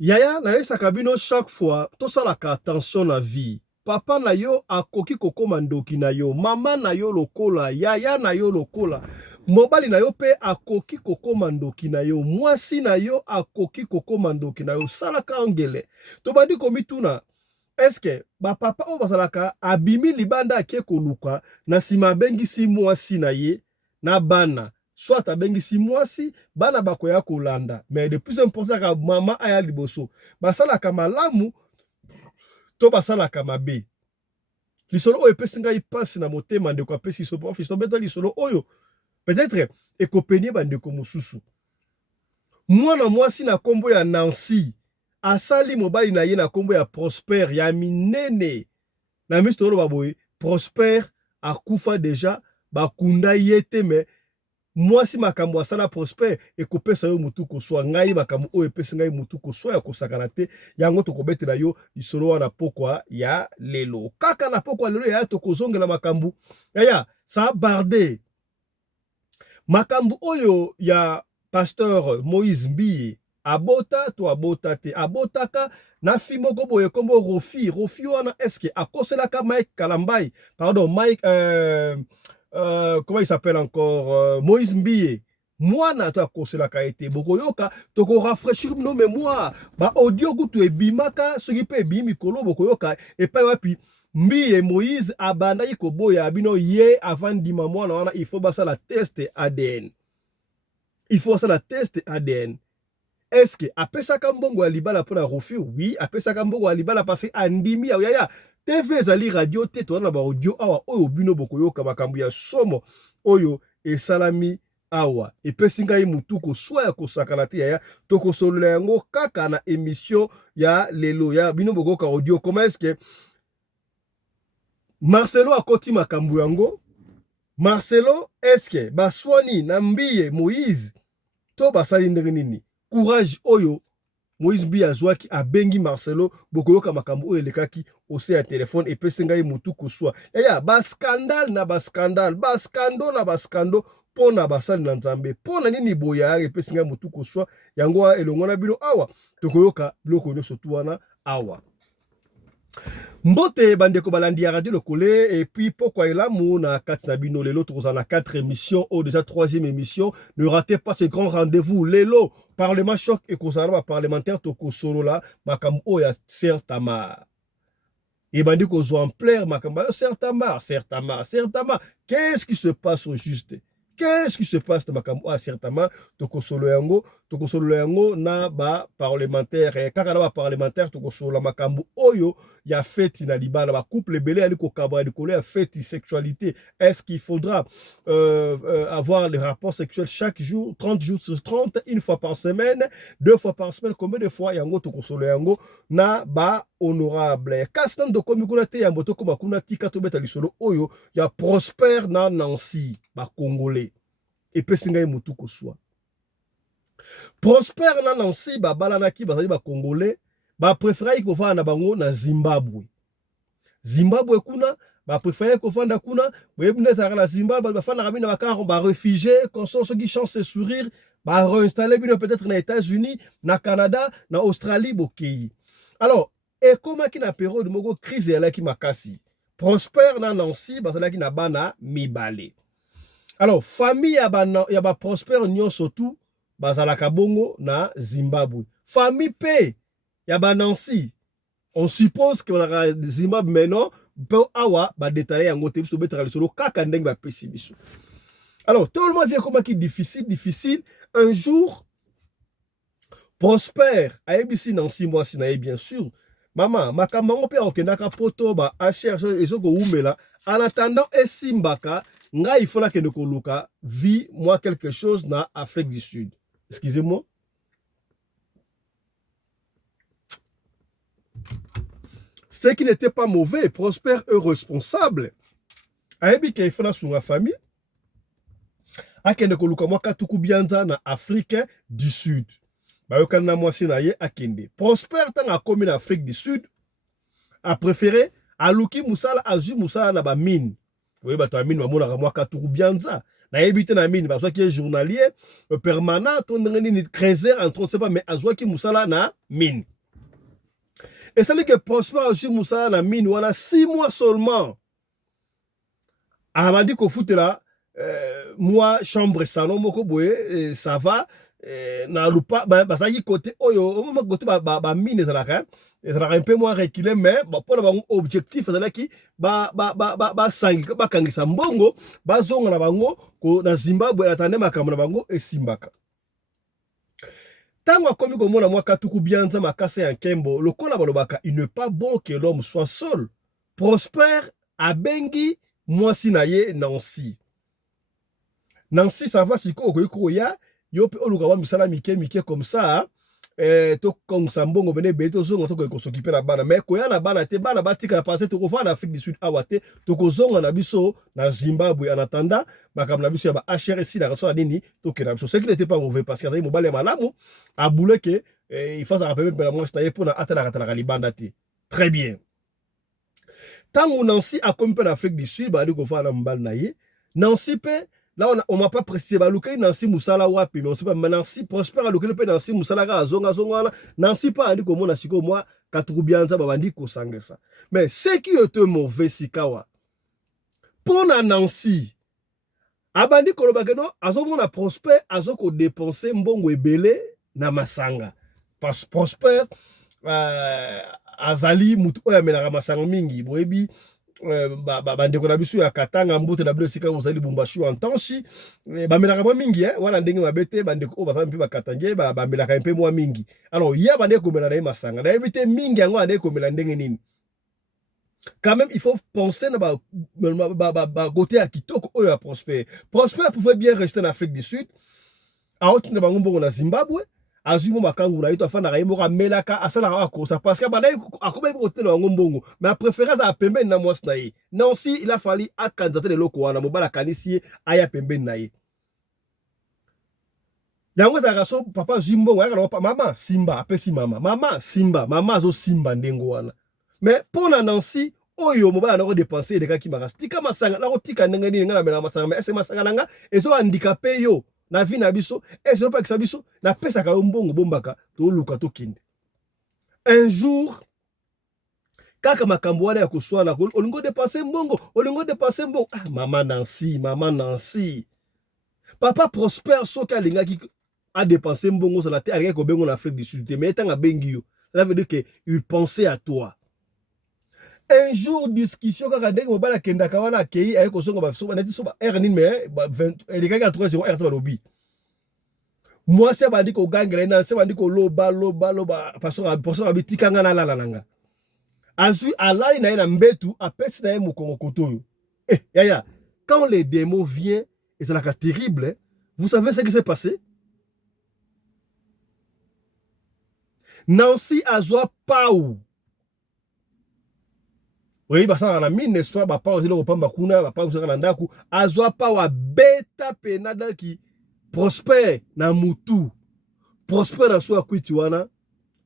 Yaya na yo sakabino chaque fois to sala ka attention na vie. Papa na yo akoki kokoma ndoki na yo, mama na yo lokola, yaya na yo lokola, mobali na yo pe akoki kokoma ndoki na yo, mwasi na yo akoki kokoma ndoki na yo, salaka angele. To bandi komituna, eske ba papa o basalaka abimi libanda ake koluka na sima bengisi mwasi na ye na bana. Soit abengisi mwasi, bana bakoya kolanda. Mais de plus important ka mama aya liboso. Basalaka malamu, to basalaka mabe. Lisolo oyo epesi ngai pasi na motema ndeko apesi so prof so beta lisolo oyo peut-être ekopenie bandeko mosusu. Mwana mwasi na kombo ya Nancy asali mobali na ye na kombo ya Prosper ya minene. Na mistoro baboye Prosper akufa deja bakunda yete me mwasi makambo asala Prosper ekopesa yo mutu koswa ngai makambo oyo epesi ngai mutu koswa ya kosakana te yango tokobetela yo lisolo wana pokwa ya lelo kaka na pokwa lelo ya tokozongela makambo yaya sa barde makambo oyo ya pasteur Moïse Mbiye abota to abota te abotaka na fimoko boye kombo Rofi wana eske akoselaka Mike Kalambai pardon Mike comment il s'appelle encore Moïse Mbiye mwana to akoselaka ete bokoyoka toko rafraîchir nos mémoires ba audio kutu ebimaka soki pe ebimi kolo bokoyoka epai wapi Mbiye Moïse abandaki koboya abino ye avant ndima mwana wana il faut basa la test ADN est-ce que apesaka mbongo ya libala pona Rofi oui apesaka mbongo ya libala parce andimi ya yaya TV ezali radio te to na ba audio awa oyo bino bokoyoka makambo ya somo oyo esalami awa epesi ngai mutu koswa ya kosakana te yaya tokosolola yango kaka na émission ya lelo ya bino bokoyoka audio comment est-ce que Marcelo akoti makambo yango Marcelo est-ce que baswani na Mbiye Moïse to basali ndenge nini courage oyo Moïse Mbiye azwaki abengi Marcelo bokoyoka makambo oyo elekaki ose ya telefone epesi ngai mutu koswa yaya baskandal na baskandal baskando na baskando pona basali na nzambe pona nini boya epesi ngai mutu koswa yango elongo na bino awa tokoyoka biloko nyonso tu wana awa Mbote bandeko balandi ya radio Lokole et puis pourquoi elamu na kati na bino lelo toza na 4 émissions au déjà 3e émission ne ratez pas ce grand rendez-vous lelo parlement choc et kozala parlementaire toko solo la makambo ya Sertamar et bandi kozo en plaire makambo Sertamar qu'est-ce qui se passe au juste Qu'est-ce qui se passe dans makambo a certainement tokosolo yango na ba parlementaire kaka na ba parlementaire tokosolo makambo oyo ya fête na libala ba couple belé ali ko kabra de coller fête sexualité est-ce qu'il faudra avoir les rapports sexuels chaque jour 30 jours sur 30 une fois par semaine 2 fois par semaine combien de fois yango tokosolo yango na ba honorable kasnan de komikuna te ya moto koma kuna tika to beta lisolo oyo ya Prosper na Nancy ba congolais et pesinga mutu koswa Prosper na Nancy ba balanaki bazali ba congolais ba préférer ko va na bango na Zimbabwe kuna ba préférer ko vanda kuna boyebne za na Zimbabwe ba fana kabina bakaro ba réfugiés conscience qui chance de sourire ba réinstaller bino peut-être na États-Unis na Canada na Australie bokei alors et comment qui na période moko crise ya ki makasi Prosper na Nancy bazalaki na bana mibale alors famille ya ba Prosper nyonso tout bazalaka bongo na Zimbabwe famille pe ya ba Nancy on suppose que bazalaka Zimbabwe mais non pe awa ba détailler yango te biso betala solo kaka ndenge ba pesi biso alors tout le monde vient comment qui difficile un jour Prosper ayebisi Nancy moi si na bien sûr Maman, makambo pe okendaka poto ba HR ezoko umela en attendant esimbaka nga il faut la kende koluka vie moi quelque chose na Afrique du Sud. Excusez-moi. Ce qui n'était pas mauvais, Prosper est responsable. Ayebi ke ifana sunga famille. Akende koluka moi katuku bianza na Afrique du Sud. Bayokana mwasi na ye akende. Prosper tanga komi na Afrique du Sud a préféré aluki musala azu musala na ba mine. Oui bato mine bamona ka mwaka tuku bianza na ebité na mine bazwa ki journalier permanent to ndenge 13 heures en 30 pas mais azwa ki musala na mine. Et ça dit que Prosper a musala na mine wana 6 mois seulement. Avant dit ko foutela moi chambre salon moko boye ça va na lupa bazaki côté oyo mo côté ba mine zalaka ezalaka un peu moins reculé mais pour na bango objectif ezalaki ba sangi ba kangisa mbongo bazonga na bango ko na Zimbabwe atande makambo na bango esimbaka. Tango akomi komona mwa Katuku Bianza makasa ya nkembo lokola balobaka il n'est pas bon que l'homme soit seul. Prosper abengi mwasi na ye Nancy. Nancy ça va siko ko ya yo pe oluka wa misala mike comme ça to kongsa mbongo bene beto zonga to ko s'occuper na bana mais ko ya na bana te bana batika na passer to ko fa na Afrique du Sud awate to ko zonga na biso na Zimbabwe en attendant bakam na biso ya ba HRC na raso nini to ke na biso. Ce qui n'était pas mauvais parce que ça mobile malamu a boule que il faut ça permettre la moi staye pour na atala katala libanda te. Très bien. Tango Nancy a comme en Afrique du Sud ba di ko fa na mbal na ye Nancy pe. Là, on m'a pas précisé. Nancy Moussala wapi, mais on sait pas. Nancy Prosper a local Nancy Moussala zonga. Nancy pas dit comment nasiko moi Katuku Bianza babandi ko sangesa. Mais ce qui était mauvais sikawa. Pour Nancy, abandi ko lobakeno azomo na Prosper azoko dépenser mbongo ebele na masanga. Parce Prosper azali mutu oya melaka masanga mingi boyebi. Bandeko na biso ya Katanga mbote na blesika ozali Bumbashi en tanchi bamelaka mwa mingi wana ndenge mabete bandeko o bazali mpe bakatange bamelaka mpe mwa mingi. Alors ya bandeko komela na masanga na ebite mingi yango ade komela ndenge nini. Quand même il faut penser na ba côté ya kitoko oyo ya Prosper. Prosper pouvait bien rester en Afrique du Sud a otina bango mbongo na Zimbabwe azumo makangu na yito afana kayimo ka melaka asala ka kosa parce que bandai akoba ko tela bango mbongo mais a préférence a pembeni na mwasi na ye. Non si il a fallu a candidater le loko wana mobala kanisi aya pembeni na ye. Yango za raso papa Zimbo wa ka mama Simba apesi mama Simba mama zo Simba ndengo wana. Mais pour na Nancy oyo mobala na ko dépenser de ka ki makastika masanga na ko tika ndenge nini ngana mela masanga mais est masanga nanga ezo handicapé yo. Na vie na biso et c'est pas que ça biso na pesa ka mbongo bombaka to luka to kinde. Un jour kaka makambo wana ya kuswana olingo dépenser mbongo ah maman Nancy papa Prosper soka alinga ki a dépenser mbongo sur la terre avec ko bengo na Afrique du Sud mais tanga bengi yo ça veut dire que il pensait à toi. Un jour discussion kaka ndenge mobala kenda kawana akei ay ko songa ba so ba neti so ba R nini mais 20 et les gars 3-0 R to lobby. Moi c'est bandi ko gangela na c'est bandi ko loba parce que abitika ngana la nanga. Azui alali na ina mbetu apesi na mukongo kotoyo. Yaya, quand les démons viennent et c'est la cas terrible, vous savez ce qui s'est passé? Nancy azwa pau. Oui, bah ça, on a mis une histoire, bah pas aussi le repas bakuna, bah pas aussi le ndaku, azwa pa wa beta penada qui Prosper na mutu, Prosper na soi kwiti wana,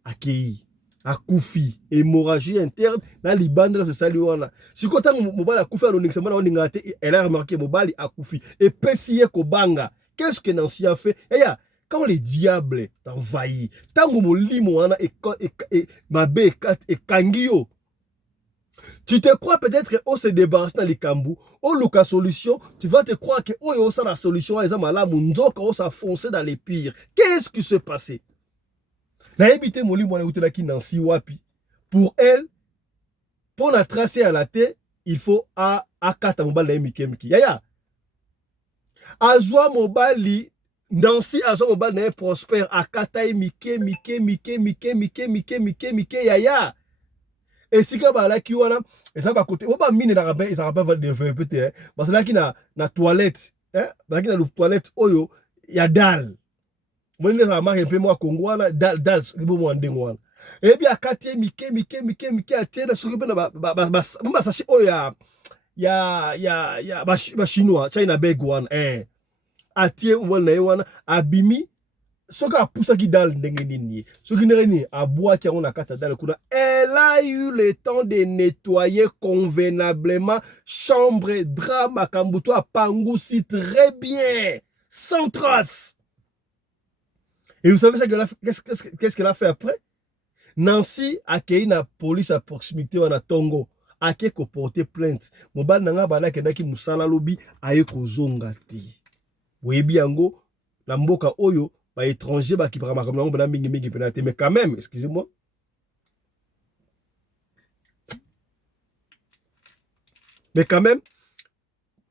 akei, akufi, hémorragie interne, na libande na sali wana. Si kota mobali akufi aloningisa mwana oninga te, elle a remarqué mobali akufi, et pesiye kobanga. Qu'est-ce que Nancy a fait? Eh ya, quand les diables t'envahissent, tango molimo wana et mabe et kangio. Tu te crois peut-être que oh se débarrasser dans les cambous, oh Lucas solution, tu vas te croire que oh ça la solution, ils ont malade, mundoka oh ça foncé dans les pires. Qu'est-ce qui s'est passé? La habité moli moi la ki Nancy wapi. Pour elle, pour la tracer à la tête, il faut a kata mobile na miki. Yaya. Azwa mobile Nancy azwa mobile na Prosper a kata mike yaya. Et si ka ba la ki wana et ça ba côté on ba mine na rabin ils ont pas développer peut-être parce que là qui na toilette ba qui na toilette oyo ya dal moi ne ça marque un peu moi Congo wana dal bo mo ndengo wana et bien akati mike atena soki pe na ba sachi oyo ya ba chinois China bag one atie wana wana abimi soka a poussa qui dal ndenge nini soki nini a bois qui on a kata dal kuna, elle a eu le temps de nettoyer convenablement chambre, drap, makambuto a pangousi très bien sans trace. Et vous savez qu'est-ce qu'elle a fait après? Nancy a accueilli la police à proximité à Tongo a ko porter plainte mobali nanga bana kendaki musala lobi aye kozonga te webi yango na mboka oyo ba étranger ba kipaka makambo bana mingi penate, mais quand même excusez-moi, mais quand même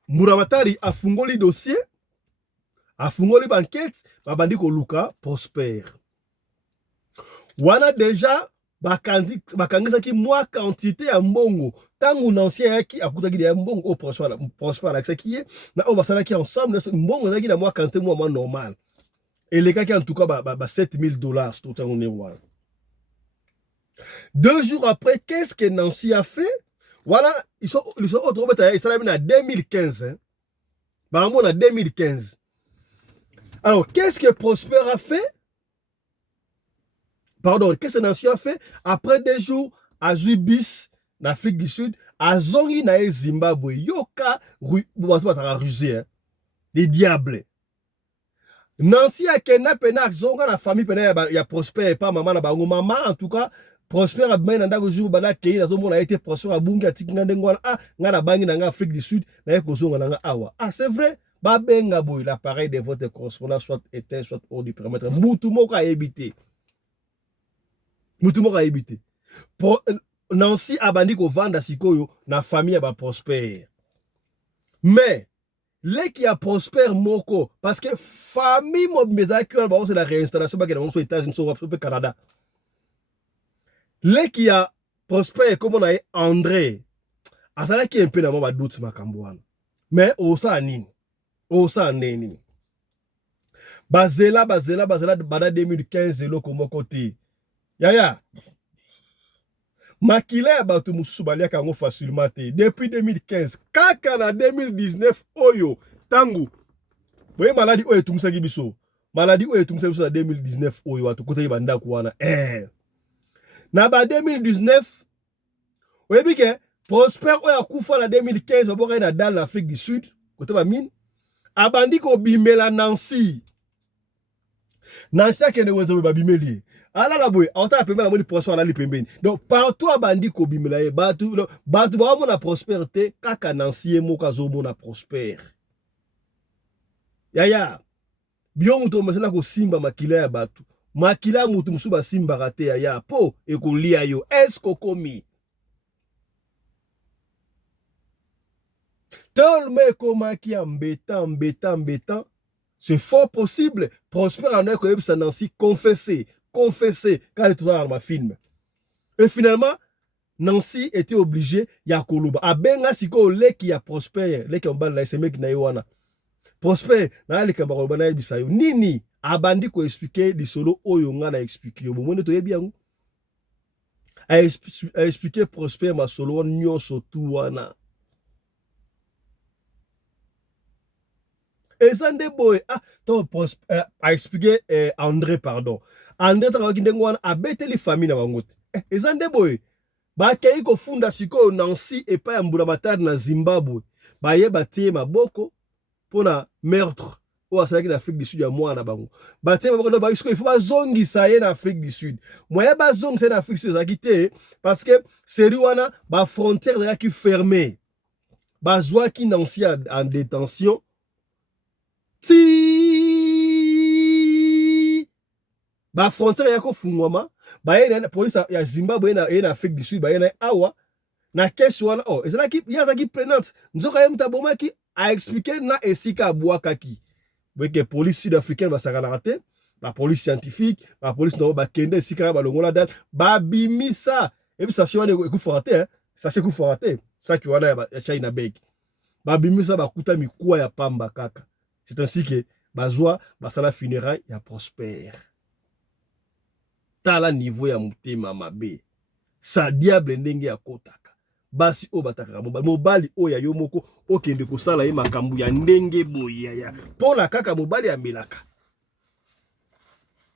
Muramatari a fungoli dossier, a fungoli banquette babandi ko luka Prosper wana déjà bakangisa ki mwa quantité ya mbongo tangu nancien yaki akutaki ya mbongo au Prosper avec qui est na o basala ki ensemble mbongo zaki na mwa quantité mwa normal et les gars qui en tout cas $7,000 tout en on 2 jours après, qu'est-ce que Nancy a fait? Voilà, ils sont autres en 2015 hein. Bah, on a 2015. Alors, qu'est-ce que Prosper a fait? Pardon, qu'est-ce que Nancy a fait? Après 2 jours, à Zubis, en Afrique du Sud, à Zongi, na Zimbabwe, Yoka, rusé, hein. Les diables. Nancy a kidnappé na zonga la famille pena ya Prosper et pas maman na bango maman en tout cas Prosper a bien ndako jour bana kei na zomo na été Prosper a bunga tikinga ndengwana ah ngana bangi na Afrique du Sud na ko zonga na awa ah c'est vrai ba benga boy l'appareil de votre correspondant soit éteint soit hors du périmètre mutu moko a évité Nancy a bandi ko vanda sikoyo na famille ba Prosper mais les qui a Prosper moko parce que famille mobimeza qui c'est la réinstallation ba aux États-Unis au Canada. Les qui a Prosper comme on a André asala qui un peu na ba doute makambo mais osa nini bazela bana 2015 loko moko te yaya makila ya bato mususu baliaka yango facilement te depuis 2015 kaka na 2019 oyo tangu boye maladie oyo etungisaki biso na 2019 oyo watu kotaki bandako wana na ba 2019 oyebi ke Prosper oyo akufa na 2015 baboka na dal na Afrique du Sud kote ba mine abandi ko bimela Nancy akende wenzo babimeli ala la boy autant pembeni na moni Prosper ala li pembeni donc partout abandi ko bimela ye batu ba mona prospérité kaka Nancy moko azomona Prosper yaya bio muto mesela ko simba makila ya batu makila mutu musuba simba rate yaya po ekolia yo esko komi tellement comment qui embêtant c'est fort possible Prosper en a que ça Nancy confessé quand il est dans ma film et finalement Nancy était obligé ya koloba abenga siko le qui a Prosper le qui on bal la semek na yowana Prosper na le kamba koloba na yebisa yo nini abandi ko expliquer di solo oyo nga na expliquer yo monde to yebi yango a expliquer Prosper ma solo nyonso tu wana et ça de boy a expliqué André pardon André ta ki ndengwana abeteli famille na bangote et ça de boy ba kei ko funda siko Nancy et pas Mbulamatari na Zimbabwe ba ye batie maboko pona meurtre o asalaki na Afrique du Sud ya mwana bango batie maboko no ba siko il faut ba zongi sa ye na Afrique du Sud moya ba zongi sa na Afrique du Sud za kité parce que série wana ba frontière ya ki fermée ba zwa ki Nancy en détention si ba frontière yako fungwama ba yena police ya Zimbabwe na Afrique du Sud ba yena awa na kesho wana oh ezala ki yaza ki prenante nzoka ye mtaboma ki a expliquer na esika abwaka ki beke police sud-africaine ba sakana te ba police scientifique ba police no ba kende esika ba longola dal ba bimisa et puis ça si wana ekuforate hein sachez ekuforate ça ki wana ya China bag ba bimisa ba kuta mikuwa ya pamba kaka. C'est ainsi que bazwa basala funérailles ya Prosper. Tala niveau ya mutema mabe. Sa diable ndenge ya kotaka. Basi o bataka mobali o ya yo moko okende ko sala ye makambu ya ndenge boya ya. Pona kaka mobali ya melaka.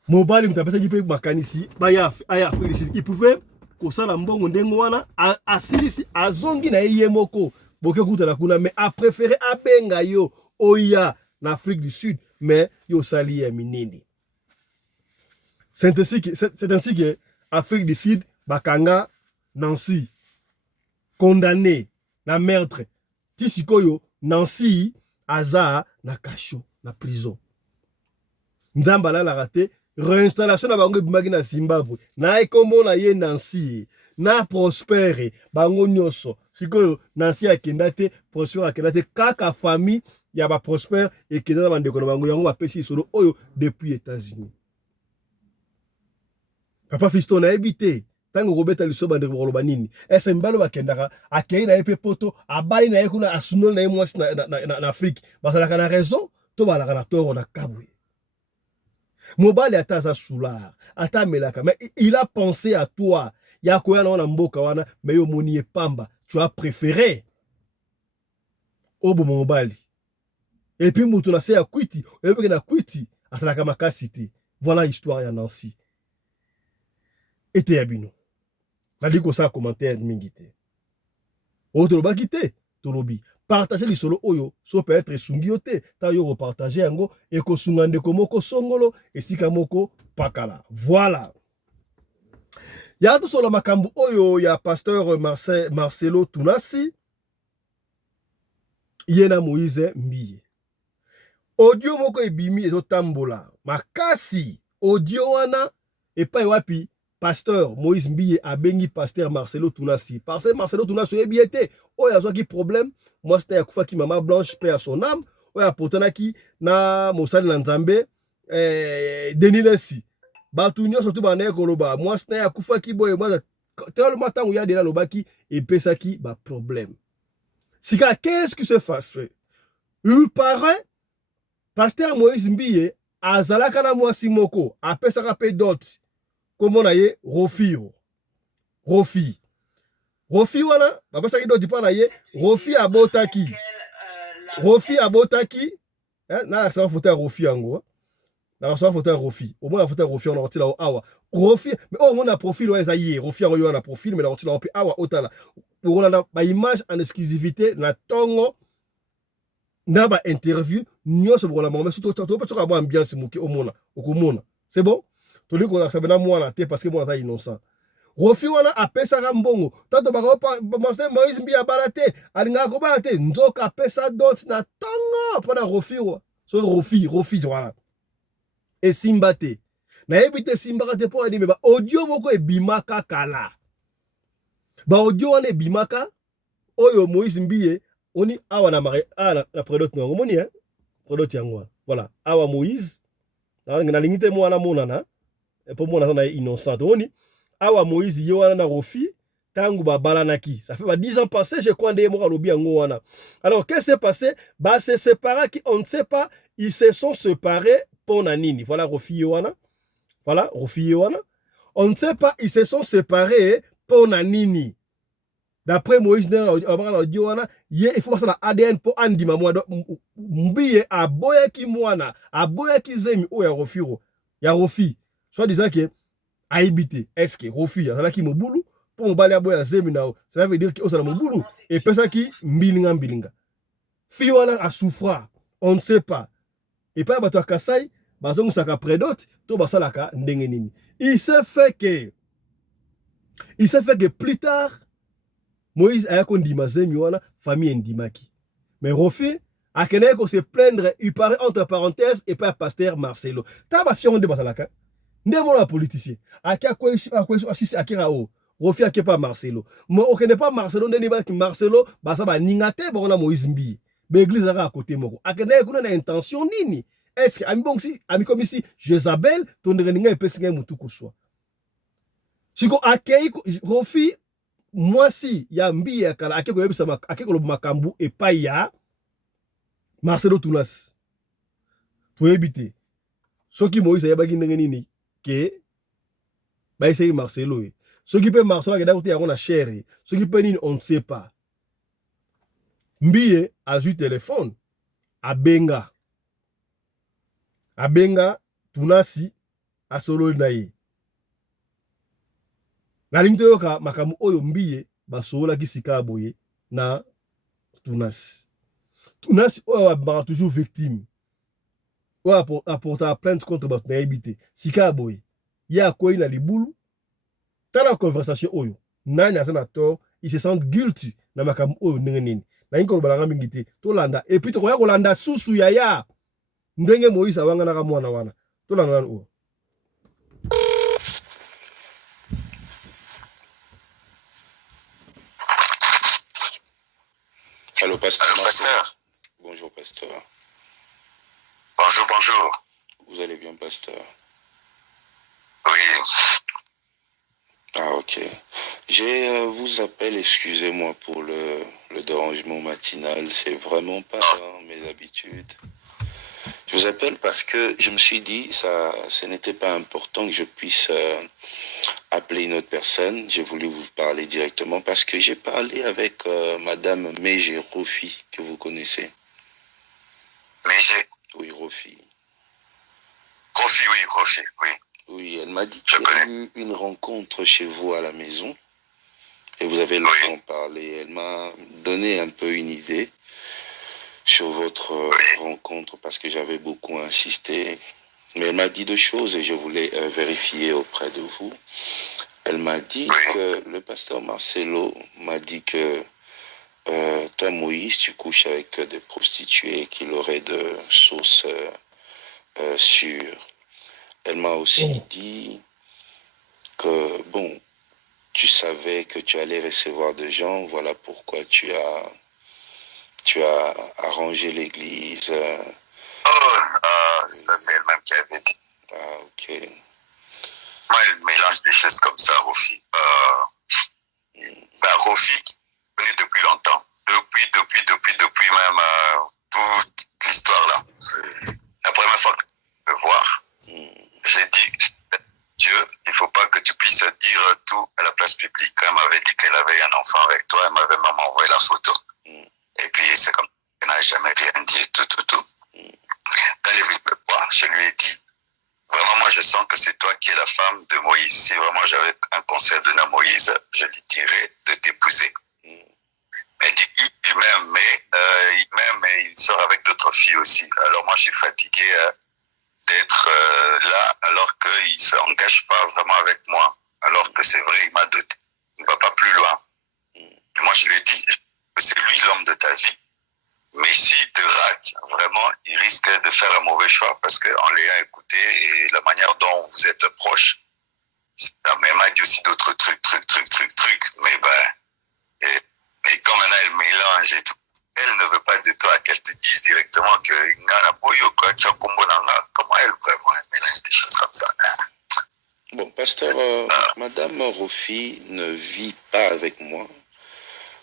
mobali mutapesa qui peut makanisi baya aya Afrique il pouvait kosala mbongo ndenge wana asilisi azongi na ye moko boke kutala kuna mais a préféré abenga yo oya na Afrique du Sud mais yo sali ya minini. C'est ainsi que Afrique du Sud bakanga Nancy condamné na meurtre tisikoyo Nancy aza na kasho na prison. Nzamba la raté réinstallation na bango bimaki na Zimbabwe na ekombo na ye Nancy na prospère bango nyoso sikoyo Nancy akenda te prospère akenda te kaka famille ya ba prospère ekenda na bandeko na bango yango bapesi solo oyo depuis États-Unis. Papa Fiston na ebité tango robeta liso bandeko koloba nini ese mbalo bakendaka akei na epe poto abali na ekuna asunol na mwasi na Afrique basalaka na raison to balaka na toro na kabwe. Mobali ata za soulard ata melaka mais il a pensé à toi ya koya na mboka wana mais yo moni pamba tu as préféré obo mobali et puis mutu na se ya kwiti oyebeke na kwiti asalaka makasi te. Voilà histoire ya Nancy ete ya bino nali ko sa commentaire mingi te otoloba kite tolobi partager lisolo oyo so peut être sungi yote ta yo repartager yango et ko sunga ndeko moko songolo esika moko pakala. Voilà ya to solo makambu oyo ya pasteur Marcelo Tunasi yena Moïse Mbiye audio moko ebimi ezotambola makasi audio wana epai wapi pasteur Moïse Mbiye abengi pasteur Marcelo Tunasi. Pasteur Marcelo Tunasi oyebiete oyo azwaki problème moi c'était yakufaki mama Blanche paix à son âme oyo apotanaki na mosali na Nzambe Denis Lessi batu nyonso to banaye koloba moi c'était yakufaki boye moi tellement tango ya dela lobaki epesaki ba problème. Sika qu'est-ce qui se passe? Il paraît pasteur Moïse Mbiye azalaka na mwasi moko apesaka pe dot kombo na ye Rofi wana bapesaki dot pa na ye Rofi abotaki na sa foto ya Rofi yango na sa foto ya Rofi au moins la foto ya Rofi on a rotila awa Rofi mais au moins na profil ouais ça y est Rofi yango yo na profil mais na rotila opi awa otala on ba image en exclusivité na tongo na ba interview nyonso bola mais surtout to pas ba ambiance muki omona okomona c'est bon to liko na sabena mwana te parce que moi ça innocent Rofi wana apesa mbongo tato bako Marcel Moïse Mbiye barate alinga ko barate nzoka apesa dot na tongo pona Rofi wa so Rofi voilà et simbate na ebite simbate po ani me ba audio moko ebimaka kala ba audio wana ebimaka oyo Moïse Mbiye oni awa na mari na predot no ngomoni predot yango voilà awa Moïse na lingite mwana monana et pour moi na innocent oni awa Moïse yewana na Rofi tangu babalanaki ça fait 10 ans passés je crois ndé mo lobi yango wana. Alors qu'est-ce qui s'est passé? Bah c'est séparé qui on ne sait pas, ils se sont séparés pour nanini. Voilà Rofi yewana on ne sait pas, ils se sont séparés pour nanini. D'après Moïse il faut passer la ADN pour andima moi Mbiye aboyaki mwana aboyaki zemi o ya Rofi soit disant que aibité est-ce que Rofi azalaki mobulu pour mobali aboya zemi nao ça veut dire que osala mobulu et pesaki mbilinga fi wana a souffra on ne sait pas et pas bato Kasai bazongu saka predot to basalaka ndenge nini. Il s'est fait que plus tard Moïse a kondima zemi wana famille ndimaki mais Rofi akene ko se plaindre il paraît entre parenthèses et pas pasteur Marcelo taba fion de basalaka ndemo la politicien akia ko assisi akira o Rofi akepa Marcelo mais okene pas Marcelo ndeni ba Marcelo basa ba ningate bona Moïse Mbiye be église à côté moko akene kuna na intention nini est-ce que ami bon si ami comme ici Jezabel ton ninga epesinga mutu kuswa siko akei Rofi mwasi ya Mbiye kala akeko yebisa akeko makambu epai ya Marcelo Tunasi to ebite soki Moïse yabaki ndenge nini ke ba essayer Marcelo soki pe Marcelo akeda kote yango na chere soki pe nini on ne sait pas. Mbiye a eu téléphone abenga Tunasi asolo na ye nalingi toyoka makambo oyo mbiye basololaki sika boye na tunasi oyo abimaka toujours victime oyo aportaka plainte contre bato nayebi te sika boye ye akwei na libulu tala conversation oyo nani aza na tort il se sent guilty na makambo oyo ndenge nini nalingi koloba nanga mingi te tolanda epuis tokoya kolanda susu yaya ndenge Moïse awanganaka mwana wana tolanda nani oyo. Allô, pasteur. Allô, pasteur. Bonjour, pasteur. Bonjour, bonjour. Vous allez bien, pasteur? Oui. Ah, ok. Je vous appelle, excusez-moi pour le dérangement matinal, c'est vraiment pas dans mes habitudes. Je vous appelle parce que je me suis dit, ce n'était pas important que je puisse appeler une autre personne. J'ai voulu vous parler directement parce que j'ai parlé avec Madame Méger Rofi, que vous connaissez. Méger? Oui, Rofi. Rofi, oui, Rofi, oui. Oui, elle m'a dit qu'il y a eu une rencontre chez vous à la maison et vous avez longtemps parlé. Elle m'a donné un peu une idée sur votre rencontre parce que j'avais beaucoup insisté. Mais elle m'a dit deux choses et je voulais vérifier auprès de vous. Elle m'a dit que le pasteur Marcelo m'a dit que toi, Moïse, tu couches avec des prostituées et qu'il aurait de sources sûres. Elle m'a aussi dit que, bon, tu savais que tu allais recevoir des gens, voilà pourquoi tu as arrangé l'église. Ça c'est elle-même qui avait dit. Ah, ok. Moi, elle mélange des choses comme ça, Rofi. Rofi, connais depuis longtemps. Depuis même toute l'histoire là. La première fois que je me voir, j'ai dit, Dieu, il ne faut pas que tu puisses dire tout à la place publique. Quand elle m'avait dit qu'elle avait un enfant avec toi, elle m'avait même envoyé la photo. Et puis c'est comme elle n'a jamais rien dit, tout. Quand elle est venue me voir, je lui ai dit, vraiment moi je sens que c'est toi qui es la femme de Moïse. Si vraiment j'avais un conseil à donner à Moïse, je lui dirais de t'épouser. Elle dit, il m'aime, mais il sort avec d'autres filles aussi. Alors moi je suis fatigué d'être là alors qu'il ne s'engage pas vraiment avec moi. Alors que c'est vrai, il m'a doté. Il ne va pas plus loin. Et moi, je lui ai dit que c'est lui l'homme de ta vie. Mais s'il te rate, vraiment, il risque de faire un mauvais choix parce qu'en l'ayant écouté et la manière dont vous êtes proche, mais elle m'a dit aussi d'autres trucs. Mais et quand maintenant elle mélange et tout, elle ne veut pas de toi qu'elle te dise directement que comment elle vraiment elle mélange des choses comme ça. Bon, pasteur, Madame Rofi ne vit pas avec moi.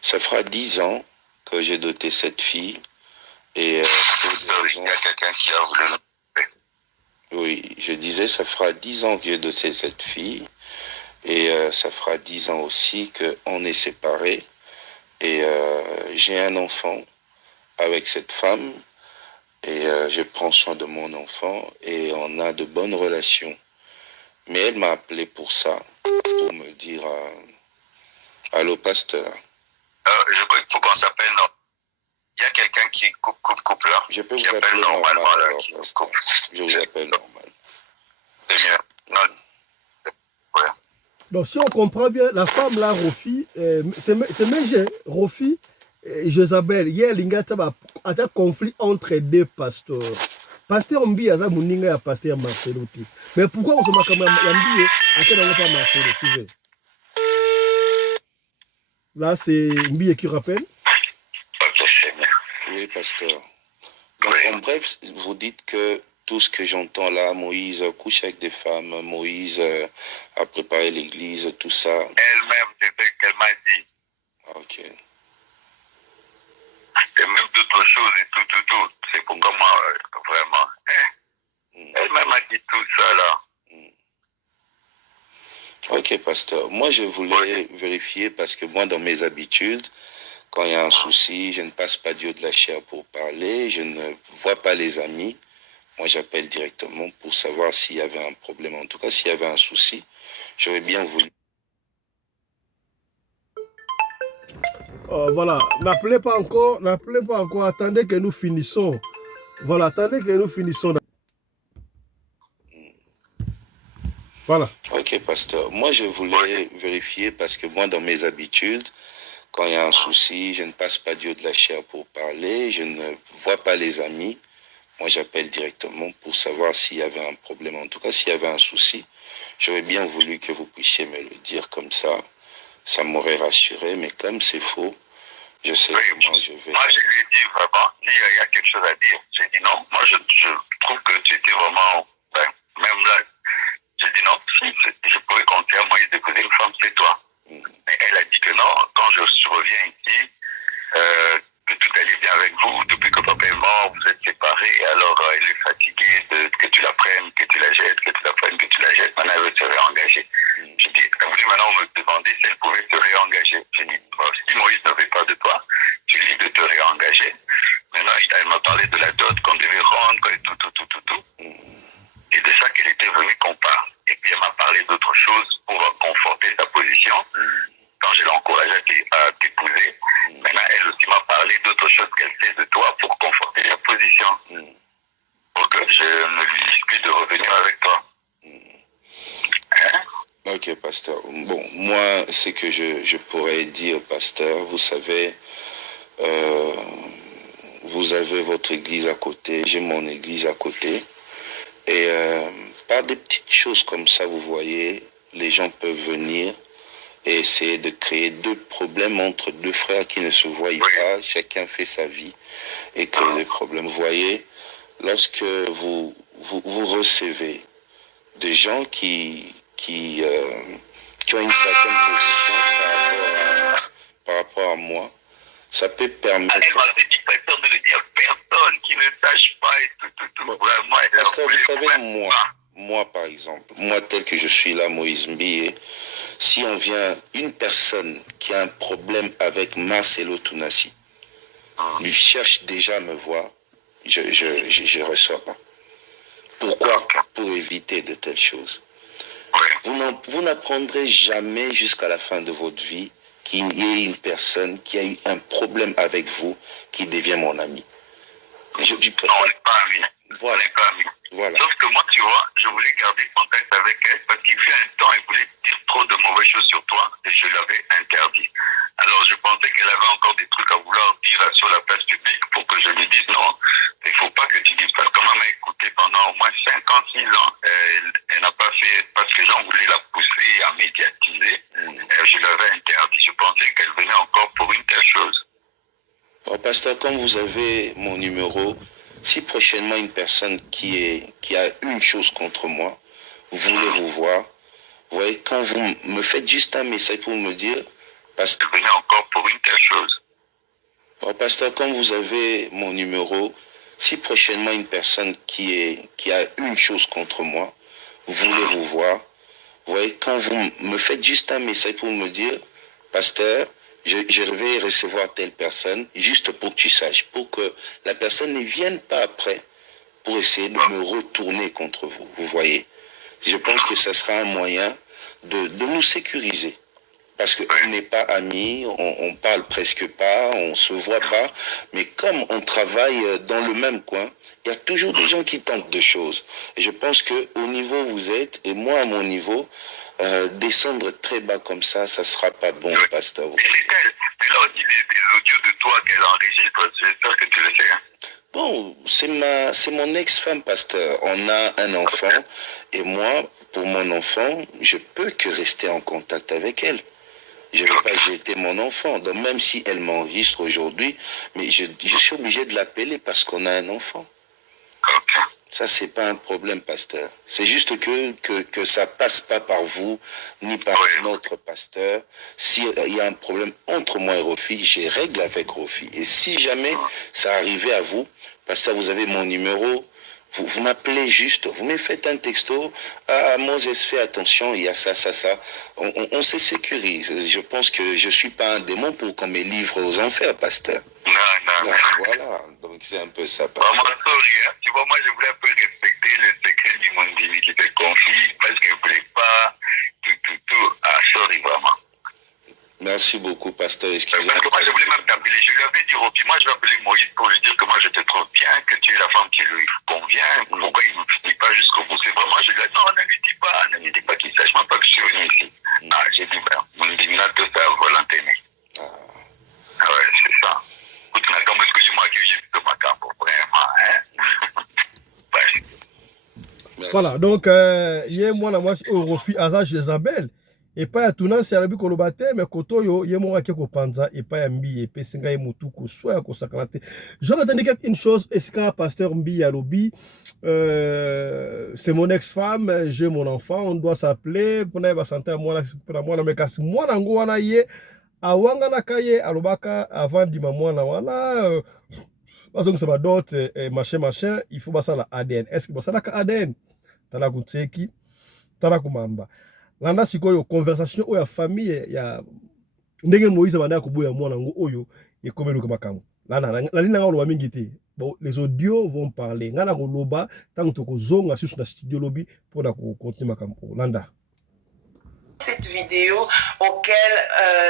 Ça fera 10 ans que j'ai doté cette fille. Et il y a quelqu'un qui a voulu. Oui, je disais, ça fera 10 ans que j'ai doté cette fille. Et ça fera 10 ans aussi qu'on est séparés. Et j'ai un enfant avec cette femme. Et je prends soin de mon enfant. Et on a de bonnes relations. Mais elle m'a appelé pour ça, pour me dire allô, pasteur. Je crois qu'il faut qu'on s'appelle. Non. Il y a quelqu'un qui coupe là. Je peux vous appeler normalement. Alors, je vous appelle normal. C'est mieux. Non. Ouais. Donc, si on comprend bien, la femme là, Rofi, c'est Méger, Rofi et Jezabel. Il y a un conflit entre deux pasteurs. Pasteur Mbi aza muninga ya pasteur Marcelo. Mais pourquoi on se marque comme Mbi à quel endroit pas Marcelo? Suivez. Là, c'est Mbi qui rappelle. Oui, pasteur. Donc, en bref, vous dites que tout ce que j'entends là, Moïse couche avec des femmes, Moïse a préparé l'église, tout ça. Elle-même, c'est ce qu'elle m'a dit. Ok. Et même d'autres choses et tout. C'est pourquoi moi, vraiment. Elle-même a dit tout ça là. Ok, pasteur. Moi, je voulais vérifier parce que moi, dans mes habitudes, quand il y a un souci, je ne passe pas Dieu de la chair pour parler, je ne vois pas les amis moi j'appelle directement pour savoir s'il y avait un problème. En tout cas, s'il y avait un souci, j'aurais bien voulu. Voilà, n'appelez pas encore, attendez que nous finissons. Voilà, attendez que nous finissons. Voilà. Ok, pasteur. Moi, je voulais vérifier parce que moi, dans mes habitudes, quand il y a un souci, je ne passe pas Dieu de la chair pour parler, je ne vois pas les amis. Moi, j'appelle directement pour savoir s'il y avait un problème. En tout cas, s'il y avait un souci, j'aurais bien voulu que vous puissiez me le dire comme ça. Ça m'aurait rassuré, mais comme c'est faux, je sais comment je vais. Moi, je lui ai dit vraiment, s'il y a quelque chose à dire. J'ai dit non. Moi, je trouve que tu étais vraiment, même là, j'ai dit non, si je pourrais compter à Moïse d'épouser une femme, c'est toi. Mais elle a dit que non. Quand je reviens ici, que tout allait bien avec vous, depuis que papa est mort, vous êtes séparés, alors elle est fatiguée que tu la prennes, que tu la jettes, que tu la prennes, que tu la jettes, maintenant elle veut se réengager. J'ai dit, elle voulait maintenant me demander si elle pouvait se réengager. J'ai dit, si Moïse ne veut pas de toi, tu lui dis de te réengager. Maintenant, elle m'a parlé de la dot qu'on devait rendre, et tout. Et de ça qu'elle était venue qu'on parle. Et puis elle m'a parlé d'autres choses pour conforter sa position. Quand je l'ai encouragée à t'épouser, maintenant elle aussi m'a parlé d'autres choses qu'elle sait de toi pour conforter sa position. Pour que je ne lui dise plus de revenir avec toi. Hein? Ok, pasteur. Bon, moi, ce que je pourrais dire, pasteur, vous savez, vous avez votre église à côté, j'ai mon église à côté. Et par des petites choses comme ça, vous voyez, les gens peuvent venir et essayer de créer deux problèmes entre deux frères qui ne se voient pas. Chacun fait sa vie et créer des problèmes. Vous voyez, lorsque vous recevez des gens qui ont une certaine position par rapport à moi, ça peut permettre... Elle m'avait dit personne de le dire, personne qui ne sache pas et tout. Bon, Vraiment, pasteur, vous savez, moi par exemple, moi tel que je suis là, Moïse Mbie, si on vient, une personne qui a un problème avec Marcelo Tounassi, lui cherche déjà à me voir, je ne reçois pas. Pourquoi? Pour éviter de telles choses. Vous n'apprendrez jamais jusqu'à la fin de votre vie qu'il y ait une personne qui a eu un problème avec vous qui devient mon ami. Non, on n'est pas amis. Voilà. On n'est pas amis. Voilà. Sauf que moi, tu vois, je voulais garder contact avec elle parce qu'il fut un temps, elle voulait dire trop de mauvaises choses sur toi et je l'avais interdit. Alors, je pensais qu'elle avait encore des trucs à vouloir dire sur la place publique pour que je lui dise non, il ne faut pas que tu dises. Parce que maman m'a écouté pendant au moins 56 ans. Elle n'a pas fait, parce que les gens voulaient la pousser à médiatiser. Je l'avais interdit. Je pensais qu'elle venait encore pour une telle chose. Bon, pasteur, comme vous avez mon numéro, si prochainement une personne qui a une chose contre moi, voulez vous voir, vous voyez, quand vous me faites juste un message pour me dire, pasteur, venez encore pour une telle chose. Bon, pasteur, comme vous avez mon numéro, si prochainement une personne qui a une chose contre moi, voulez vous voir, vous voyez, quand vous me faites juste un message pour me dire, pasteur, je vais recevoir telle personne, juste pour que tu saches, pour que la personne ne vienne pas après pour essayer de me retourner contre vous. Vous voyez, je pense que ce sera un moyen de nous sécuriser. Parce qu'on n'est pas amis, on parle presque pas, on se voit pas, mais comme on travaille dans le même coin, il y a toujours des gens qui tentent des choses. Et je pense qu'au niveau où vous êtes, et moi à mon niveau, descendre très bas comme ça sera pas bon, pasteur. Mais c'est elle. Mais là aussi, des audios de toi qu'elle enregistre, j'espère que tu le sais. Hein. Bon, c'est mon ex-femme, pasteur. On a un enfant, et moi, pour mon enfant, je peux que rester en contact avec elle. Je ne vais pas jeter mon enfant. Donc même si elle m'enregistre aujourd'hui, mais je suis obligé de l'appeler parce qu'on a un enfant. Okay. Ça, c'est pas un problème, pasteur. C'est juste que ça passe pas par vous, ni par notre pasteur. S'il y a un problème entre moi et Rofi, je règle avec Rofi. Et si jamais ça arrivait à vous, pasteur, vous avez mon numéro, vous m'appelez juste, vous me faites un texto, ah Moses, fais attention, il y a ça. On se sécurise. Je pense que je ne suis pas un démon pour qu'on me livre aux enfers, pasteur. Non. Voilà, donc C'est un peu ça. Vraiment, sorry, hein. Tu vois, moi, je voulais un peu respecter le secret du Mondini qui était confié parce qu'il ne voulait pas tout. Ah, sorry, vraiment. Merci beaucoup, pasteur. Parce que moi, je voulais même t'appeler. Je lui avais dit, ok, moi, je vais appeler Moïse pour lui dire que moi, je te trouve bien, que tu es la femme qui lui convient. Pourquoi il ne me dit pas jusqu'au bout? C'est vraiment, je lui ai dit, non, ne lui dis pas qu'il ne sache même pas que je suis venu ici. Ah, j'ai dit, ben, Mondini, tout ça, volonté. Ah ouais, c'est ça. Écoute, on a comme est-ce que je m'accueille de ma camp, vraiment, hein? Ouais. Voilà, donc, il y a moi, au refuge Azage Isabelle. Et pas à Tunan, c'est à l'habit qu'on le battait, mais Kotoyo, il y a moi qui est panza, et pas à Mbi, et pas Singa et Moutou, qu'on soit, qu'on s'acclate. J'en attendais une chose, est-ce qu'un pasteur Mbi à lobby, c'est mon ex-femme, j'ai mon enfant, on doit s'appeler, pour n'avoir santé à moi, mais casse moi, n'ango, wana yé, à wanga na kaye, à l'obaka, avant d'y moi, voilà, parce que ça va d'autres, machin, il faut passer à la ADN. Est-ce que ça n'a qu'à ADN? T'as kutseki, t'as kumamba. Landa sikoyo conversation oya famille ya ndenge Moïse banda kuboya mwana ngo oyo ekomelo kama kamo. Lana nanga loba mingi te. Bon, les audios vont parler. Ngana ko loba tant to ko zonga sur na studio lobby pour na ko continuer makamo. Landa. Cette vidéo auquel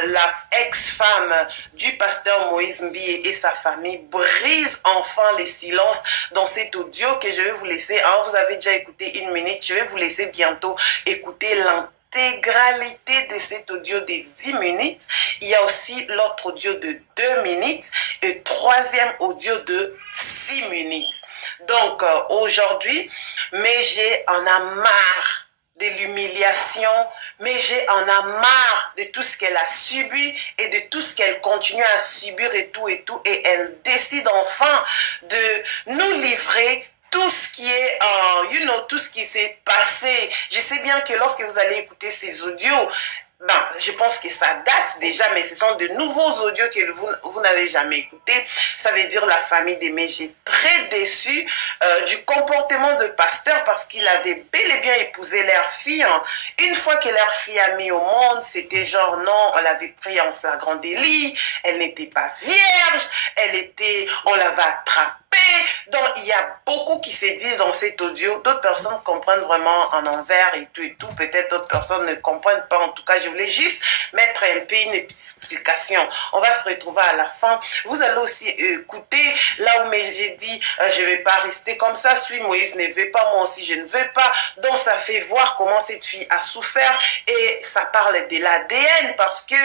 la ex-femme du pasteur Moïse Mbi et sa famille brise enfin les silences dans cet audio que je vais vous laisser. Hein, vous avez déjà écouté 1 minute, je vais vous laisser bientôt écouter l'intégralité de cet audio de 10 minutes. Il y a aussi l'autre audio de 2 minutes et troisième audio de 6 minutes. Donc aujourd'hui, mais en a marre de l'humiliation, mais en a marre de tout ce qu'elle a subi et de tout ce qu'elle continue à subir et tout, et elle décide enfin de nous livrer tout ce qui est, tout ce qui s'est passé. Je sais bien que lorsque vous allez écouter ces audios, ben, je pense que ça date déjà, mais ce sont de nouveaux audios que vous n'avez jamais écoutés. Ça veut dire la famille des Méjé très déçue du comportement de pasteur parce qu'il avait bel et bien épousé leur fille. Hein. Une fois que leur fille a mis au monde, c'était genre non, on l'avait pris en flagrant délit, elle n'était pas vierge, on l'avait attrapée. Donc, il y a beaucoup qui se disent dans cet audio. D'autres personnes comprennent vraiment en envers et tout. Peut-être d'autres personnes ne comprennent pas. En tout cas, je voulais juste mettre un peu une explication. On va se retrouver à la fin. Vous allez aussi écouter là où j'ai dit je ne vais pas rester comme ça. Si Moïse ne veut pas, moi aussi je ne veux pas. Donc, ça fait voir comment cette fille a souffert. Et ça parle de l'ADN parce que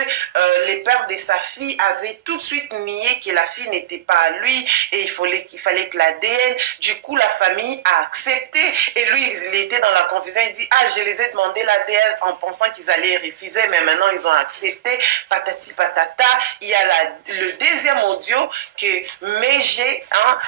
les pères de sa fille avaient tout de suite nié que la fille n'était pas à lui et il fallait que l'ADN, du coup la famille a accepté et lui il était dans la confusion, il dit ah je les ai demandé l'ADN en pensant qu'ils allaient refuser mais maintenant ils ont accepté, patati patata. Il y a le deuxième audio que Méjé,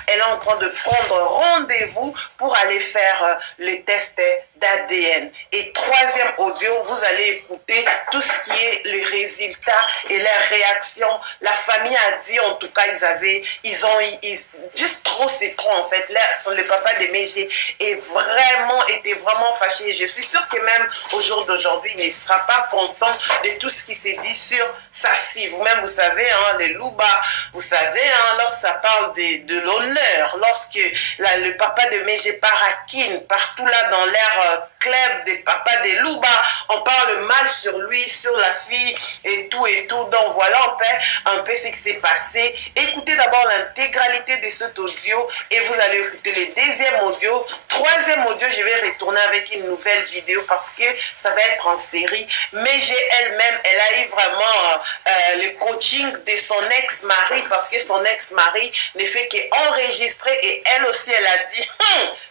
elle est en train de prendre rendez-vous pour aller faire le test d'ADN. Et troisième audio, vous allez écouter tout ce qui est le résultat et leurs réactions. La famille a dit en tout cas ils ont juste trop, c'est trop en fait. Là, le papa de Méjé était vraiment fâché. Je suis sûre que même au jour d'aujourd'hui, il ne sera pas content de tout ce qui s'est dit sur sa fille. Vous-même, vous savez, les Louba, vous savez, lorsque ça parle de l'honneur, lorsque le papa de Méjé part à Kin, partout là dans l'air club des papas de Louba, on parle mal sur lui, sur la fille et tout. Donc voilà un peu ce qui s'est passé. Écoutez d'abord l'intégralité de cet audio et vous allez écouter le deuxième audio. Troisième audio, je vais retourner avec une nouvelle vidéo parce que ça va être en série. Méjé elle-même, elle a eu vraiment le coaching de son ex-mari parce que son ex-mari ne fait qu'enregistrer et elle aussi, elle a dit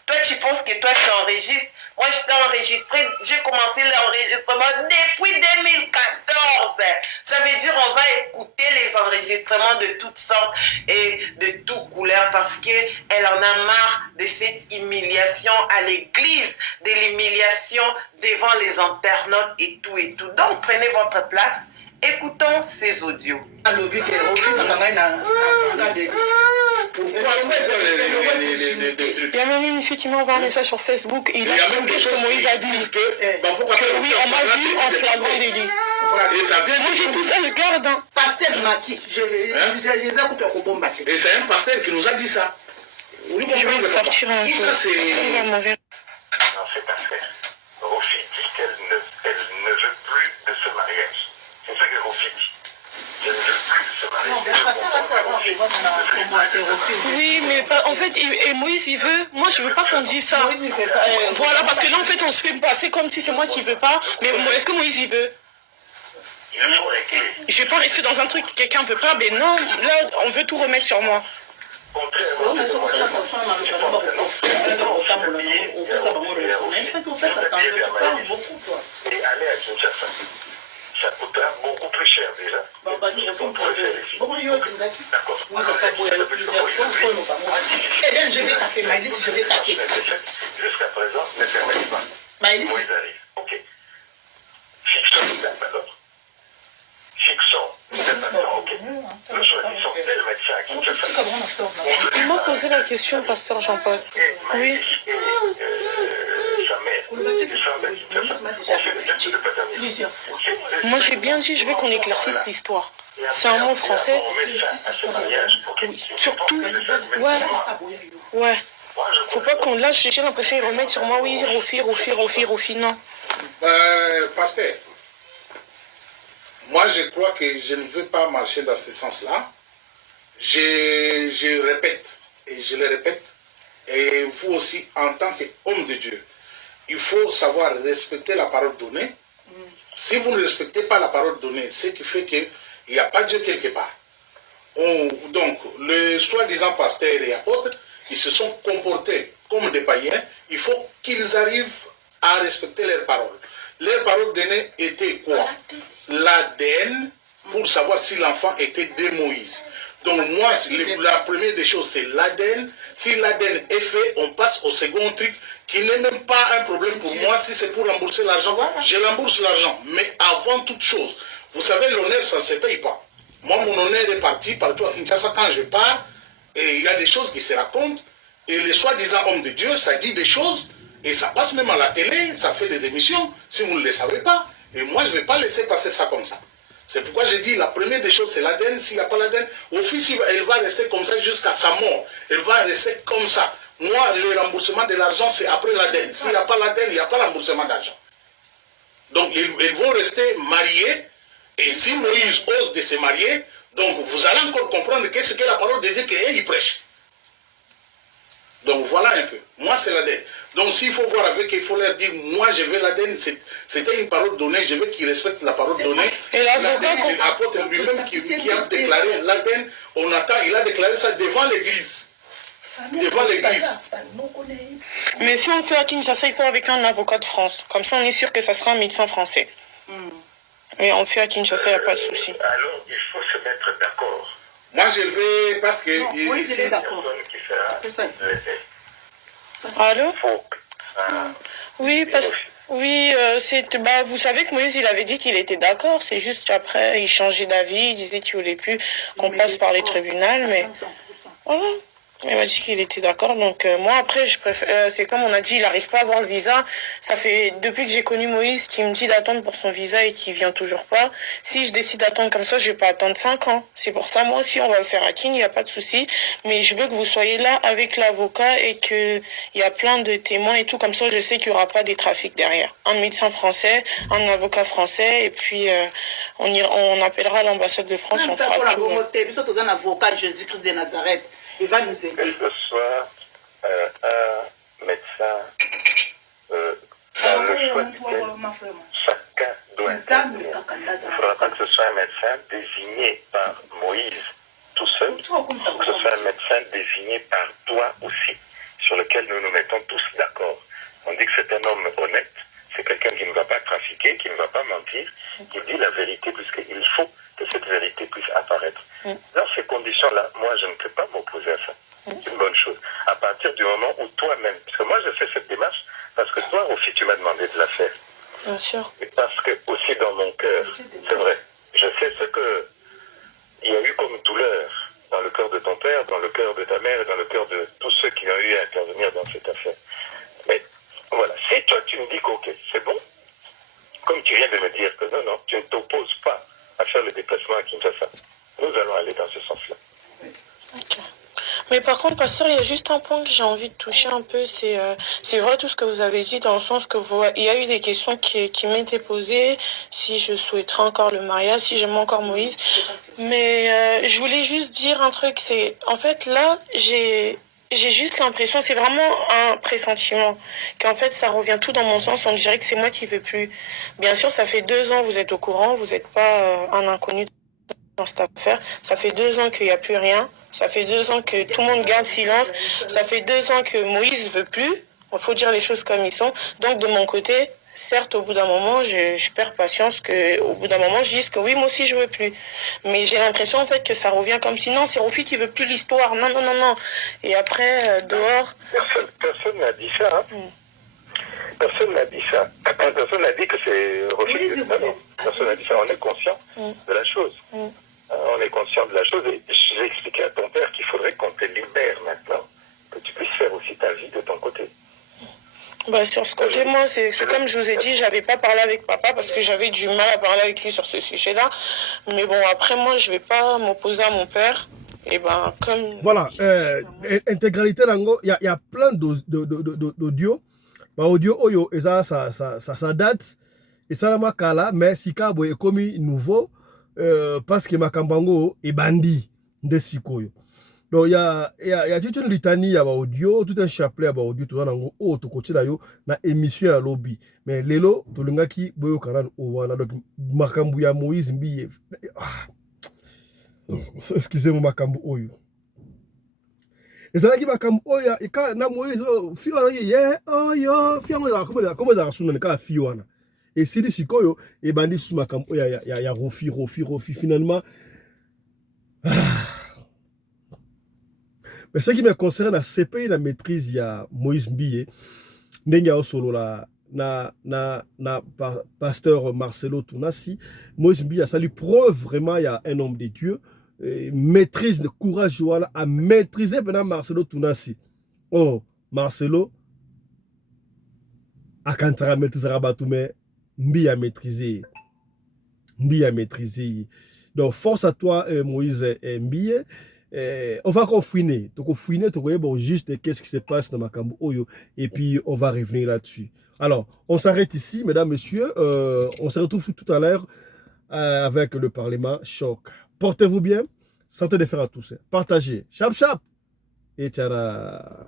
toi tu penses que toi tu enregistres? Moi je t'ai enregistré, j'ai commencé l'enregistrement depuis 2014. Ça veut dire on va écouter les enregistrements de toutes sortes et de toutes couleurs parce qu'elle en a marre de cette humiliation à l'église, de l'humiliation devant les internautes et tout. Donc prenez votre place, écoutons ces audios. Il y a même une fille qui m'a envoyé un message sur Facebook. Il a même ce que Moïse a dit. Que oui, on m'a vu en flagrant délit. Et ça vient moi, j'ai tout ça, je garde. Pasteur Maki, et c'est un pasteur qui nous a dit ça. Je vais le sortir un jour. Il va m'envoyer. Dans cette affaire, Rofi dit qu'elle ne veut plus de ce mariage. C'est ça que Rofi dit. Je ne veux plus de ce mariage. Oui, mais en fait, et Moïse, il veut. Moi, je veux pas qu'on dise ça. Voilà, parce que là, en fait, on se fait passer comme si c'est moi qui veux pas. Mais est-ce que Moïse, il veut? Je vais pas rester dans un truc que quelqu'un veut pas. Mais non, là, on veut tout remettre sur moi. Et aller à Kinshasa, ça coûtera beaucoup plus cher déjà. D'accord. Je vais taper, Maïlis, je vais taper. Jusqu'à présent, ne permettez pas. Moïse arrive. Ok. Fixons une date alors. Fixons une date alors. Ok. Nous choisissons tel médecin à Kinshasa. Il m'a posé la question, pasteur Jean-Paul. Oui. Moi, j'ai bien dit, je veux qu'on éclaircisse l'histoire. C'est un mot français. Oui. Surtout, ouais. Faut pas qu'on lâche, j'ai l'impression qu'ils remettent sur moi, oui, Rofi, non. Pasteur, moi je crois que je ne veux pas marcher dans ce sens-là. Je répète, et je le répète, et vous aussi, en tant qu'homme de Dieu, il faut savoir respecter la parole donnée. Si vous ne respectez pas la parole donnée, ce qui fait qu'il n'y a pas Dieu quelque part. Donc, les soi-disant pasteurs et apôtres, ils se sont comportés comme des païens. Il faut qu'ils arrivent à respecter leurs paroles. Leurs paroles données étaient quoi? L'ADN, pour savoir si l'enfant était de Moïse. Donc moi, la première des choses, c'est l'ADN. Si l'ADN est fait, on passe au second truc, qui n'est même pas un problème pour moi. Si c'est pour rembourser l'argent, je rembourse l'argent. Mais avant toute chose, vous savez, l'honneur, ça ne se paye pas. Moi, mon honneur est parti partout à Kinshasa quand je pars, et il y a des choses qui se racontent, et les soi-disant hommes de Dieu, ça dit des choses, et ça passe même à la télé, ça fait des émissions, si vous ne le savez pas. Et moi, je ne vais pas laisser passer ça comme ça. C'est pourquoi j'ai dit, la première des choses, c'est l'ADN. S'il n'y a pas l'ADN, au fils, elle va rester comme ça jusqu'à sa mort. Elle va rester comme ça. Moi, le remboursement de l'argent, c'est après l'ADN. S'il n'y a pas l'ADN, il n'y a pas remboursement d'argent. Donc, ils vont rester mariés. Et si Moïse ose de se marier, donc vous allez encore comprendre qu'est-ce que la parole de Dieu qu'il prêche. Donc voilà un peu. Moi, c'est l'ADN. Donc s'il faut voir avec, il faut leur dire, moi je veux l'ADN, c'était une parole donnée, je veux qu'ils respectent la parole donnée. Et l'ADN, c'est l'apôtre lui-même qui a déclaré l'ADN, on attend, il a déclaré ça devant l'église. Devant l'église. Mais si on fait à Kinshasa, il faut avec un avocat de France. Comme ça, on est sûr que ça sera un médecin français. Mais on fait à Kinshasa, il n'y a pas de souci. Alors, il faut se mettre d'accord. Moi, je vais, parce que... Oui, je suis d'accord. Allô? Oui, vous savez que Moïse, il avait dit qu'il était d'accord. C'est juste qu'après, il changeait d'avis. Il disait qu'il ne voulait plus qu'on passe par les tribunaux. Mais voilà. Il m'a dit qu'il était d'accord. Donc moi, après, je préfère. C'est comme on a dit, il n'arrive pas à avoir le visa. Ça fait depuis que j'ai connu Moïse qu'il me dit d'attendre pour son visa et qu'il vient toujours pas. Si je décide d'attendre comme ça, je vais pas attendre 5 ans. C'est pour ça, moi aussi, on va le faire à Kin, il n'y a pas de souci. Mais je veux que vous soyez là avec l'avocat et qu'il y a plein de témoins et tout. Comme ça, je sais qu'il n'y aura pas des trafics derrière. Un médecin français, un avocat français, et puis on appellera l'ambassade de France. On fera tout. Un avocat Jésus-Christ de Nazareth. Il va nous aider. Que ce soit un médecin dans le choix duquel chacun doit intervenir. Il ne faudra pas que ce soit un médecin désigné par Moïse tout seul, que ce soit un médecin désigné par toi aussi, sur lequel nous nous mettons tous d'accord. On dit que c'est un homme honnête, c'est quelqu'un qui ne va pas trafiquer, qui ne va pas mentir, qui dit la vérité, puisqu'il faut que cette vérité puisse apparaître. Dans ces conditions-là, moi, je ne peux pas m'opposer à ça. C'est une bonne chose. À partir du moment où toi-même, parce que moi, je fais cette démarche, parce que toi aussi, tu m'as demandé de la faire. Bien sûr. Et parce que aussi dans mon cœur, c'est vrai, je sais ce que il y a eu comme douleur dans le cœur de ton père, dans le cœur de ta mère et dans le cœur de tous ceux qui ont eu à intervenir dans cette affaire. Mais voilà, si toi tu me dis que ok, c'est bon, comme tu viens de me dire que non, tu ne t'opposes pas à faire le déplacement à Kinshasa, nous allons aller dans ce sens-là. Ok. Mais par contre, pasteur, il y a juste un point que j'ai envie de toucher un peu. C'est vrai tout ce que vous avez dit, dans le sens que il y a eu des questions qui m'étaient posées, si je souhaiterais encore le mariage, si j'aime encore Moïse. Mais je voulais juste dire un truc, c'est en fait là, j'ai juste l'impression, c'est vraiment un pressentiment, qu'en fait ça revient tout dans mon sens, on dirait que c'est moi qui veux plus. Bien sûr, ça fait 2 ans, vous êtes au courant, vous n'êtes pas un inconnu dans cette affaire. Ça fait 2 ans qu'il n'y a plus rien. Ça fait 2 ans que tout le monde garde silence. Ça fait 2 ans que Moïse veut plus. Il faut dire les choses comme ils sont. Donc de mon côté, certes, au bout d'un moment, je perds patience au bout d'un moment, je dise que oui, moi aussi, je veux plus. Mais j'ai l'impression, en fait, que ça revient comme si, non, c'est Rofi qui veut plus l'histoire. Non, non, non, non. Et après, dehors... Personne n'a dit ça. Hein. Personne n'a dit ça. Personne n'a dit que c'est Rofi. Non. Personne n'a dit ça. On est conscient de la chose. On est conscient de la chose. Et j'ai expliqué à ton père qu'il faudrait qu'on te libère maintenant. Que tu puisses faire aussi ta vie de ton côté. Bah, sur ce côté, moi, c'est comme je vous ai dit, j'avais pas parlé avec papa parce que j'avais du mal à parler avec lui sur ce sujet-là. Mais bon, après, moi, je vais pas m'opposer à mon père. Et ben, comme... Voilà, intégralité d'ango, il y a plein d'audio. Bah, audio, oyo, et ça date. Et ça, la kala, mais si kabo est comme nouveau, parce que Makambango est bandit de Sikoyo. Donc, il y a toute une litanie à audio, tout un chapelet à audio, tout un autre côté là, na émission à lobby. Mais lelo, tout le monde qui boyo karan ouana, donc Makambouya Moïse Mbiye. Excusez-moi, Makambu Oyo. Et ça là qui Makambu Oyo, et quand na Moïse, Fiona, Oyo, Fiona, comment ça sonne, quand Fiona. Et si dit Sikoyo, et bandit sous Makambu Oyo, il y a Rofi, finalement. Mais ce qui me concerne, c'est pas la maîtrise, il y a Moïse Mbiye, Nenga solo la, na pasteur Marcelo Tunasi, Moïse Mbiye, ça lui preuve vraiment, il y a un homme de Dieu, maîtrise de courage, voilà, à maîtriser pendant Marcelo Tunasi. Oh, Marcelo, à Kantara maîtriser Rabatoumé, Mbiye a maîtrisé. Donc, force à toi, Moïse Mbiye. On va encore fouiner. Donc, on juste qu'est-ce qui se passe dans Makambu Oyo. Et puis, on va revenir là-dessus. Alors, on s'arrête ici, mesdames, messieurs. On se retrouve tout à l'heure avec le Parlement Choc. Portez-vous bien. Santé de fer à tous. Partagez. Chap, chap. Et tchara.